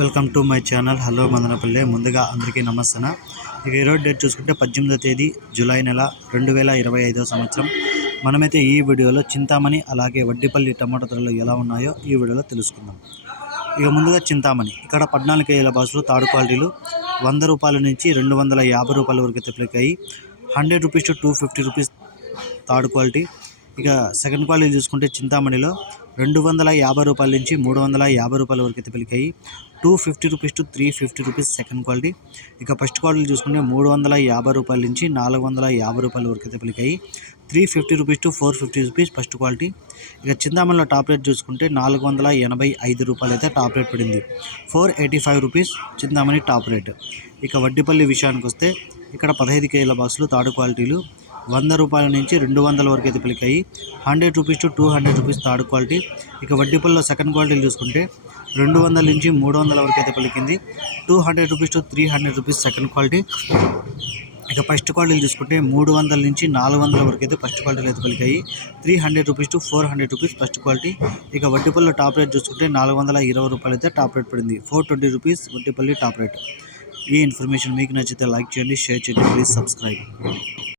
Welcome to my channel. Hello Madanapalle. ముందుగా అందరికీ నమస్తన ఇక ఈరోజు డేట్ చూసుకుంటే పద్దెనిమిదో తేదీ జూలై నెల రెండు వేల ఇరవై ఐదో సంవత్సరం. మనమైతే ఈ వీడియోలో చింతామణి అలాగే వడ్డిపల్లి టమాటో ధరలు ఎలా ఉన్నాయో ఈ వీడియోలో తెలుసుకుందాం. ఇక ముందుగా చింతామణి. ఇక్కడ పద్నాలుగు కేజీల బాసులు తాడు క్వాలిటీలు వంద రూపాయల నుంచి రెండు వందల యాభై రూపాయల వరకు తెప్పికాయి hundred rupees to two fifty rupees third quality ఇక సెకండ్ క్వాలిటీ చూసుకుంటే చింతామణిలో రెండు వందల యాభై రూపాయల నుంచి మూడు వందల యాభై రూపాయల వరకు అయితే పలికాయి. Two fifty rupees to three fifty rupees second quality ఇక ఫస్ట్ క్వాలిటీ చూసుకుంటే మూడు వందల యాభై రూపాయల నుంచి నాలుగు వందల యాభై రూపాయల వరకు అయితే పలికాయి. Three fifty rupees to four fifty rupees first quality ఇక చింతామణిలో టాప్ రేట్ చూసుకుంటే నాలుగు వందల ఎనభై ఐదు రూపాయలు అయితే టాప్ రేట్ పడింది. Four eighty five rupees Chintamani top rate ఇక వడ్డిపల్లి విషయానికి వస్తే ఇక్కడ పదహైదు కేజీల బాక్సులు తాడు క్వాలిటీలు వంద రూపాయల నుంచి రెండు వందల వరకు అయితే పలికాయి. Hundred rupees to two hundred rupees third quality. ఇక వడ్డీపల్లో సెకండ్ క్వాలిటీలు చూసుకుంటే రెండు వందల నుంచి మూడు వందల వరకు అయితే పలికింది. Two hundred rupees to three hundred rupees second quality. ఇక ఫస్ట్ క్వాలిటీలు చూసుకుంటే మూడు వందల నుంచి నాలుగు వందల వరకు అయితే ఫస్ట్ క్వాలిటీలు అయితే పలికాయి. Three hundred rupees to four hundred rupees first quality. ఇక వడ్డీపల్లి టాప్ రేట్ చూసుకుంటే నాలుగు వందల ఇరవై రూపాయలు అయితే టాప్ రేట్ పడింది. Four twenty rupees Vaddipalli top rate. ఈ ఇన్ఫర్మేషన్ మీకు నచ్చితే లైక్ చేయండి షేర్ చేయండి ప్లీజ్ సబ్స్క్రైబ్.